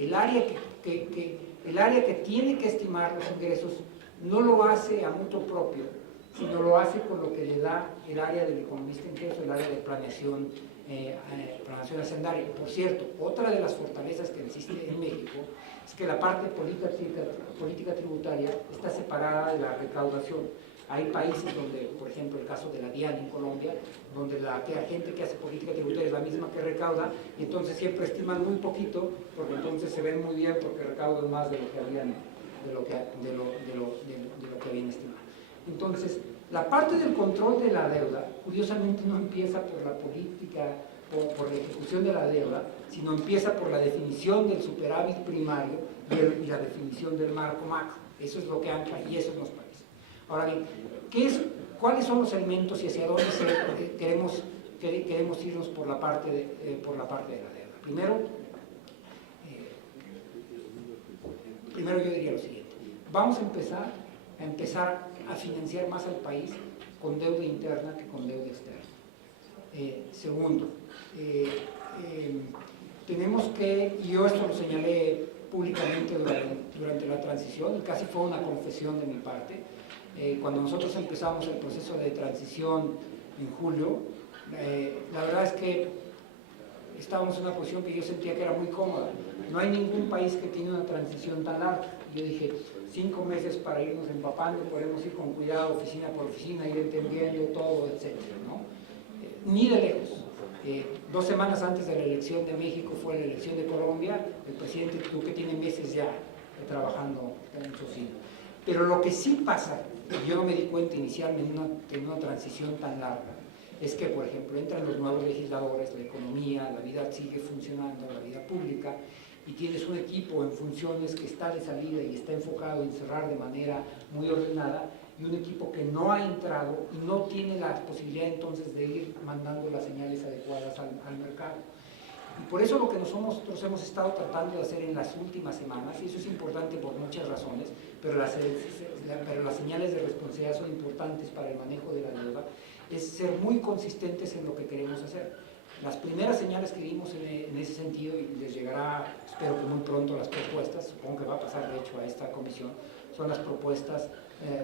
el área el área que tiene que estimar los ingresos no lo hace a mutuo propio, sino lo hace con lo que le da el área del economista en jefe, el área de planeación hacendaria. Por cierto, otra de las fortalezas que existe en México es que la parte política tributaria está separada de la recaudación. Hay países donde, por ejemplo, el caso de la DIAN en Colombia, donde la gente que hace política tributaria es la misma que recauda, y entonces siempre estiman muy poquito, porque entonces se ven muy bien porque recaudan más de lo que habían estimado. Entonces, la parte del control de la deuda, curiosamente, no empieza por la política o por la ejecución de la deuda, sino empieza por la definición del superávit primario y la definición del marco macro. Eso es lo que ancla y eso nos parece. Ahora bien, ¿cuáles son los elementos y hacia dónde queremos irnos por la parte de la deuda? Primero yo diría lo siguiente: vamos a empezar a financiar más al país con deuda interna que con deuda externa. Segundo, tenemos que, y yo esto lo señalé públicamente durante la transición, y casi fue una confesión de mi parte, cuando nosotros empezamos el proceso de transición en julio, la verdad es que estábamos en una posición que yo sentía que era muy cómoda. No hay ningún país que tiene una transición tan larga. Yo dije, 5 meses para irnos empapando, podemos ir con cuidado, oficina por oficina, ir entendiendo todo, etc., ¿no? Ni de lejos. 2 semanas antes de la elección de México fue la elección de Colombia, el presidente Duque tiene meses ya trabajando en su oficina. Pero lo que sí pasa, y yo no me di cuenta inicialmente en una transición tan larga, es que, por ejemplo, entran los nuevos legisladores, la economía, la vida sigue funcionando, la vida pública, y tienes un equipo en funciones que está de salida y está enfocado en cerrar de manera muy ordenada, y un equipo que no ha entrado y no tiene la posibilidad entonces de ir mandando las señales adecuadas al mercado. Y por eso lo que nosotros hemos estado tratando de hacer en las últimas semanas, y eso es importante por muchas razones, pero las señales de responsabilidad son importantes para el manejo de la deuda, es ser muy consistentes en lo que queremos hacer. Las primeras señales que dimos en ese sentido, y les llegará, espero que muy pronto, las propuestas, supongo que va a pasar de hecho a esta comisión, son las propuestas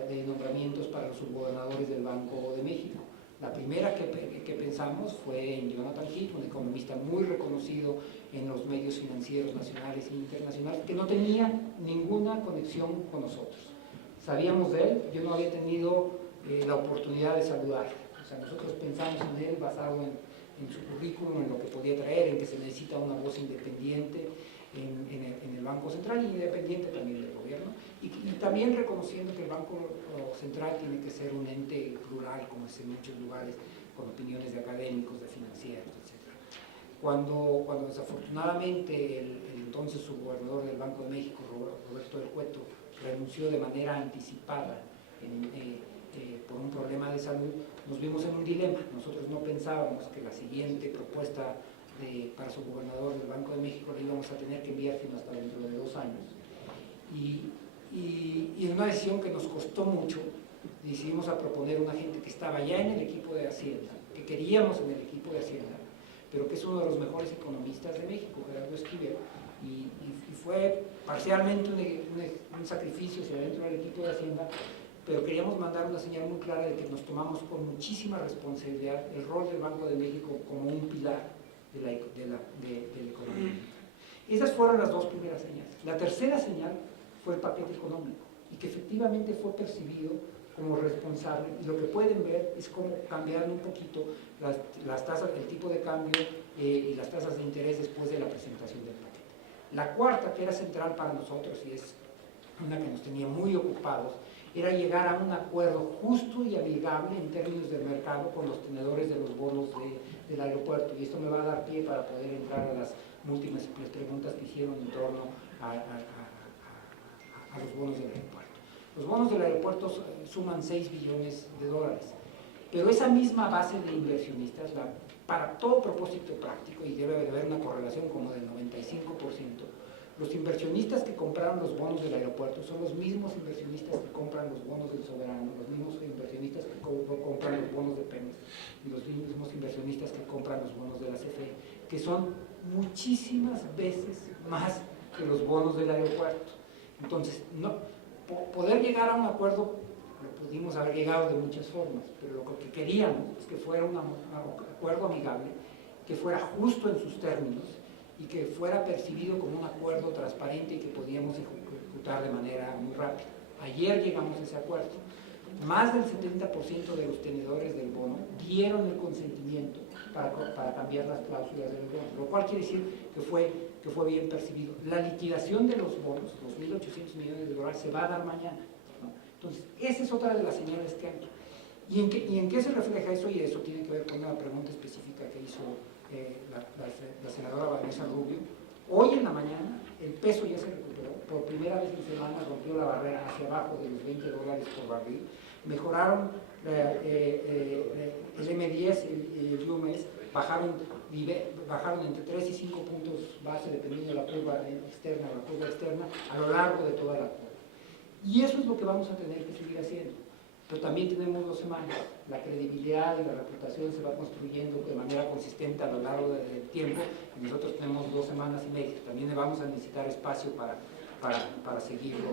de nombramientos para los subgobernadores del Banco de México. La primera que pensamos fue en Jonathan Heath, un economista muy reconocido en los medios financieros nacionales e internacionales, que no tenía ninguna conexión con nosotros. Sabíamos de él, yo no había tenido la oportunidad de saludarlo. O sea, nosotros pensamos en él basado en su currículum, en lo que podía traer, en que se necesita una voz independiente en el Banco Central y independiente también del gobierno, y también reconociendo que el Banco Central tiene que ser un ente plural, como es en muchos lugares, con opiniones de académicos, de financieros, etc. Cuando desafortunadamente el entonces subgobernador del Banco de México, Roberto del Cueto, renunció de manera anticipada por un problema de salud, nos vimos en un dilema. Nosotros no pensábamos que la siguiente propuesta para subgobernador del Banco de México la íbamos a tener que enviar sino hasta dentro de 2 años. Y en una decisión que nos costó mucho, decidimos a proponer una gente que estaba ya en el equipo de Hacienda, que queríamos en el equipo de Hacienda, pero que es uno de los mejores economistas de México, Gerardo Esquivel, y fue parcialmente un sacrificio hacia dentro del equipo de Hacienda, pero queríamos mandar una señal muy clara de que nos tomamos con muchísima responsabilidad el rol del Banco de México como un pilar de la economía. Esas fueron las 2 primeras señales. La tercera señal fue el paquete económico, y que efectivamente fue percibido como responsable, y lo que pueden ver es cómo cambiaron un poquito las tasas, el tipo de cambio y las tasas de interés después de la presentación del paquete. La cuarta, que era central para nosotros y es una que nos tenía muy ocupados, era llegar a un acuerdo justo y amigable en términos del mercado con los tenedores de los bonos del aeropuerto, y esto me va a dar pie para poder entrar a las múltiples preguntas que hicieron en torno a los bonos del aeropuerto. Los bonos del aeropuerto suman $6 billones, pero esa misma base de inversionistas, para todo propósito práctico, y debe de haber una correlación como del 95%, los inversionistas que compraron los bonos del aeropuerto son los mismos inversionistas que compran los bonos del soberano, los mismos inversionistas que compran los bonos de Pemex, y los mismos inversionistas que compran los bonos de la CFE, que son muchísimas veces más que los bonos del aeropuerto. Entonces, poder llegar a un acuerdo, lo pudimos haber llegado de muchas formas, pero lo que queríamos es que fuera un acuerdo amigable, que fuera justo en sus términos y que fuera percibido como un acuerdo transparente y que podíamos ejecutar de manera muy rápida. Ayer llegamos a ese acuerdo. Más del 70% de los tenedores del bono dieron el consentimiento para cambiar las cláusulas del bono, lo cual quiere decir que fue bien percibido. La liquidación de los bonos, los 1.800 millones de dólares, se va a dar mañana, ¿no? Entonces, esa es otra de las señales que hay. ¿Y en qué se refleja eso? Y eso tiene que ver con una pregunta específica que hizo la senadora Vanessa Rubio. Hoy en la mañana el peso ya se recuperó, por primera vez en semana rompió la barrera hacia abajo de los $20 por barril, mejoraron el M10 y el UMS, bajaron entre 3 y 5 puntos base dependiendo de la curva externa a lo largo de toda la curva. Y eso es lo que vamos a tener que seguir haciendo. Pero también tenemos 2 semanas. La credibilidad y la reputación se va construyendo de manera consistente a lo largo del tiempo y nosotros tenemos 2 semanas y media. También vamos a necesitar espacio para seguirlo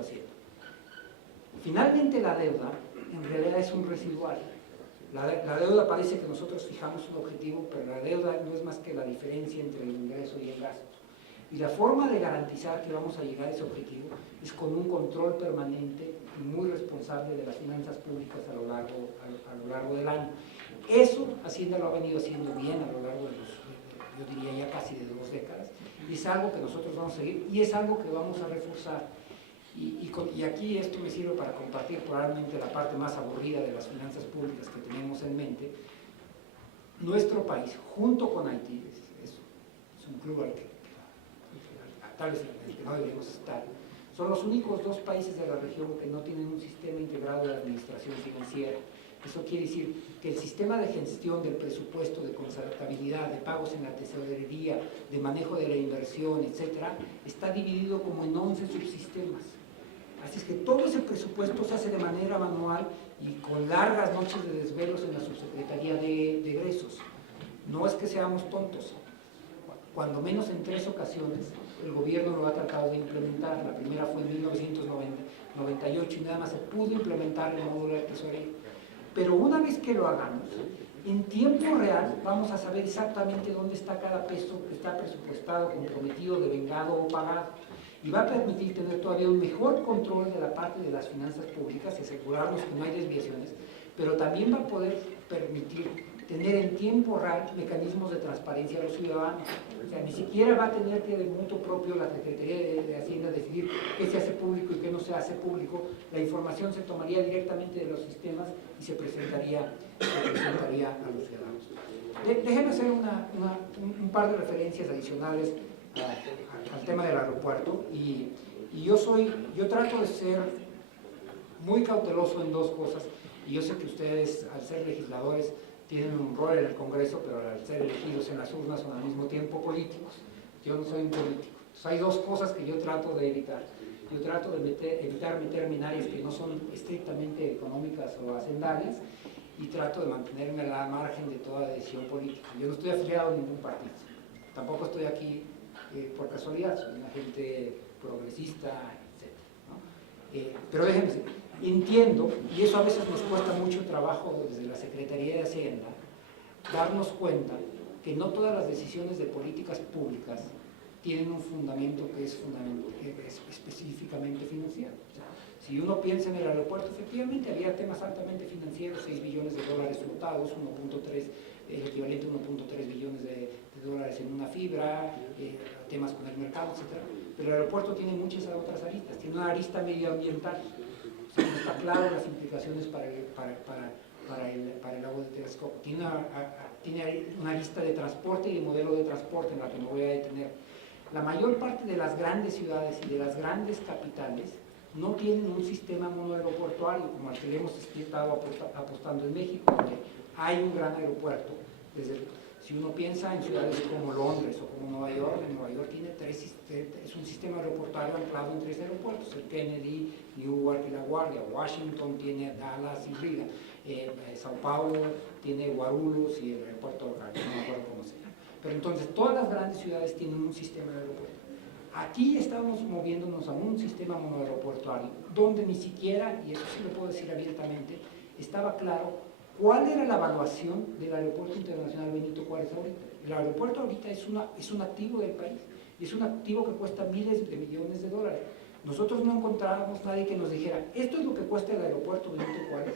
haciendo. Finalmente, la deuda en realidad es un residual. La deuda parece que nosotros fijamos un objetivo, pero la deuda no es más que la diferencia entre el ingreso y el gasto. Y la forma de garantizar que vamos a llegar a ese objetivo es con un control permanente y muy responsable de las finanzas públicas a lo largo del año. Eso Hacienda lo ha venido haciendo bien a lo largo de yo diría ya casi de 2 décadas, y es algo que nosotros vamos a seguir y es algo que vamos a reforzar. Y aquí esto me sirve para compartir probablemente la parte más aburrida de las finanzas públicas que tenemos en mente. Nuestro país, junto con Haití, es un club al que tal vez en el que no deberíamos estar, son los únicos 2 países de la región que no tienen un sistema integrado de administración financiera. Eso quiere decir que el sistema de gestión del presupuesto, de concertabilidad, de pagos en la tesorería, de manejo de la inversión, etcétera, está dividido como en 11 subsistemas. Así es que todo ese presupuesto se hace de manera manual y con largas noches de desvelos en la subsecretaría de egresos. No es que seamos tontos. Cuando menos en 3 ocasiones el gobierno lo ha tratado de implementar. La primera fue en 1998 y nada más se pudo implementar el módulo de tesorería. Pero una vez que lo hagamos, en tiempo real vamos a saber exactamente dónde está cada peso que está presupuestado, comprometido, devengado o pagado. Y va a permitir tener todavía un mejor control de la parte de las finanzas públicas y asegurarnos que no hay desviaciones, pero también va a poder permitir tener en tiempo real mecanismos de transparencia a los ciudadanos. O sea, ni siquiera va a tener que de mutuo propio la Secretaría de Hacienda decidir qué se hace público y qué no se hace público. La información se tomaría directamente de los sistemas y se presentaría a los ciudadanos. Déjenme hacer un par de referencias adicionales al tema del aeropuerto y yo trato de ser muy cauteloso en 2 cosas y yo sé que ustedes, al ser legisladores, tienen un rol en el Congreso, pero al ser elegidos en las urnas son al mismo tiempo políticos. Yo no soy un político. Entonces hay 2 cosas que yo trato de evitar. Yo trato de evitar meterme en áreas que no son estrictamente económicas o hacendarias y trato de mantenerme a la margen de toda decisión política. Yo no estoy afiliado a ningún partido. Tampoco estoy aquí por casualidad, soy una gente progresista, etc., ¿no? Pero déjenme decir, entiendo, y eso a veces nos cuesta mucho trabajo desde la Secretaría de Hacienda, darnos cuenta que no todas las decisiones de políticas públicas tienen un fundamento que es específicamente financiero. O sea, si uno piensa en el aeropuerto, efectivamente había temas altamente financieros, 6 billones de dólares hurtados, 1.3, el equivalente a 1.3 billones de dólares en una fibra, temas con el mercado, etc. Pero el aeropuerto tiene muchas otras aristas, tiene una arista medioambiental. O sea, no está claro las implicaciones para el lago de Texcoco. Tiene una arista de transporte y de modelo de transporte en la que me voy a detener. La mayor parte de las grandes ciudades y de las grandes capitales no tienen un sistema monoaeroportuario como al que hemos estado apostando en México, donde hay un gran aeropuerto. Si uno piensa en ciudades como Londres o como Nueva York, en Nueva York es un sistema aeroportuario anclado en 3 aeropuertos, el Kennedy, Newark y La Guardia. Washington tiene Dallas y Riga. Sao Paulo tiene Guarulhos y el aeropuerto local, no me acuerdo cómo se llama. Pero entonces todas las grandes ciudades tienen un sistema de aeropuerto. Aquí estamos moviéndonos a un sistema monoaeroportuario donde ni siquiera, y eso sí lo puedo decir abiertamente, estaba claro cuál era la evaluación del Aeropuerto Internacional Benito Juárez ahorita. El aeropuerto ahorita es un activo del país, y es un activo que cuesta miles de millones de dólares. Nosotros no encontrábamos nadie que nos dijera, esto es lo que cuesta el aeropuerto Benito Juárez,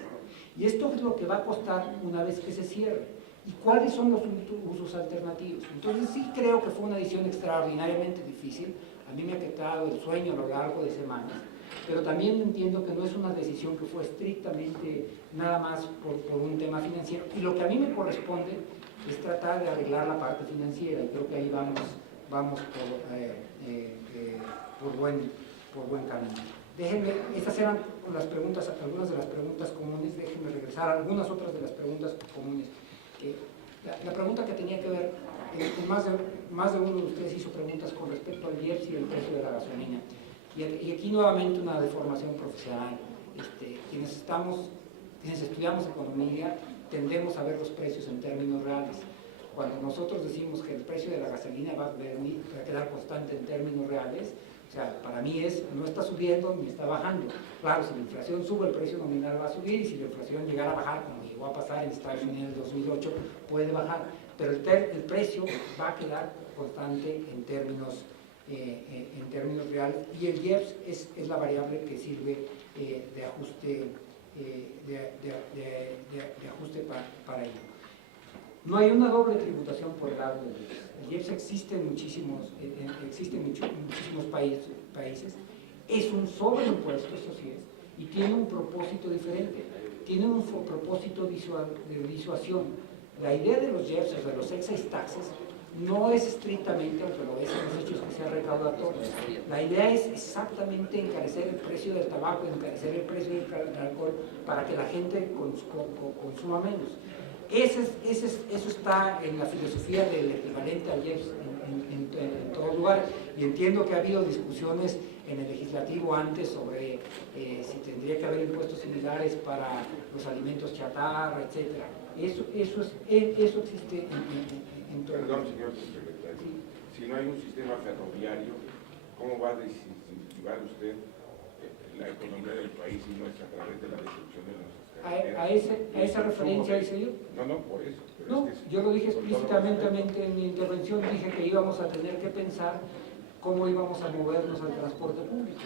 y esto es lo que va a costar una vez que se cierre, y cuáles son los usos alternativos. Entonces sí creo que fue una decisión extraordinariamente difícil. A mí me ha quitado el sueño a lo largo de semanas, pero también entiendo que no es una decisión que fue estrictamente nada más por un tema financiero, y lo que a mí me corresponde es tratar de arreglar la parte financiera, y creo que ahí vamos por buen camino. Déjenme, estas eran las preguntas, algunas de las preguntas comunes. Déjenme regresar a algunas otras de las preguntas comunes. La pregunta que tenía que ver, más de uno de ustedes hizo preguntas con respecto al IEPS y el precio de la gasolina. Y aquí nuevamente una deformación profesional. Quienes estudiamos economía tendemos a ver los precios en términos reales. Cuando nosotros decimos que el precio de la gasolina va a quedar constante en términos reales, o sea, para mí no está subiendo ni está bajando. Claro, si la inflación sube, el precio nominal va a subir, y si la inflación llegara a bajar, como llegó a pasar en Estados Unidos en el 2008, puede bajar. Pero el precio va a quedar constante en términos reales, y el IEPS es la variable que sirve de ajuste, para ello. No hay una doble tributación por el lado del IEPS. El IEPS existe en muchísimos países. Es un sobreimpuesto, eso sí es, y tiene un propósito diferente. Tiene un propósito de disuasión. La idea de los IEPS, o de los excise taxes, no es estrictamente, aunque lo es en los hechos, que sea recaudatorio. La idea es exactamente encarecer el precio del tabaco, encarecer el precio del alcohol, para que la gente consuma menos. Eso está en la filosofía del equivalente al IEPS en todo lugar, y entiendo que ha habido discusiones en el legislativo antes sobre si tendría que haber impuestos similares para los alimentos chatarra, etc. Eso existe en todo. Perdón, señor secretario. Sí. Si no hay un sistema ferroviario, ¿cómo va a desincentivar usted la economía del país y no es a través de la destrucción de nuestras carreteras? ¿A esa referencia hice yo? No, por eso. No, yo lo dije explícitamente en mi intervención. Dije que íbamos a tener que pensar cómo íbamos a movernos al transporte público.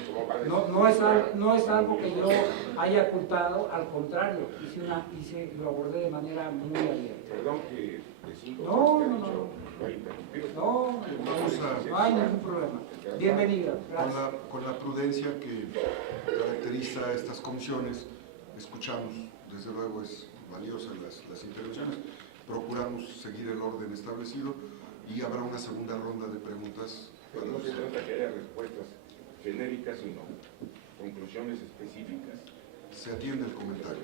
No es algo que yo haya ocultado, al contrario, lo abordé de manera muy abierta. Perdón que decimos. No hay ningún problema. Bienvenida, gracias. Con la prudencia que caracteriza a estas comisiones, escuchamos, desde luego es valiosa las intervenciones, procuramos seguir el orden establecido, y habrá una segunda ronda de preguntas. Pero no se trata que haya respuestas genéricas, sino conclusiones específicas. Se atiende el comentario.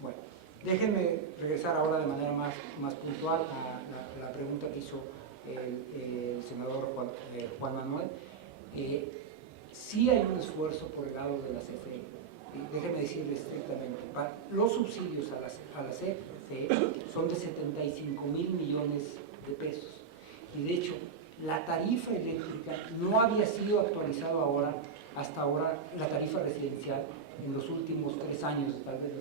Bueno, déjenme regresar ahora de manera más puntual a la pregunta que hizo el senador Juan Manuel. Sí hay un esfuerzo por el lado de la CFE. Déjenme decirles estrictamente, los subsidios a la CFE son de 75,000 millones de pesos. Y de hecho, la tarifa eléctrica no había sido actualizada hasta ahora, la tarifa residencial, en los últimos 3 años, tal vez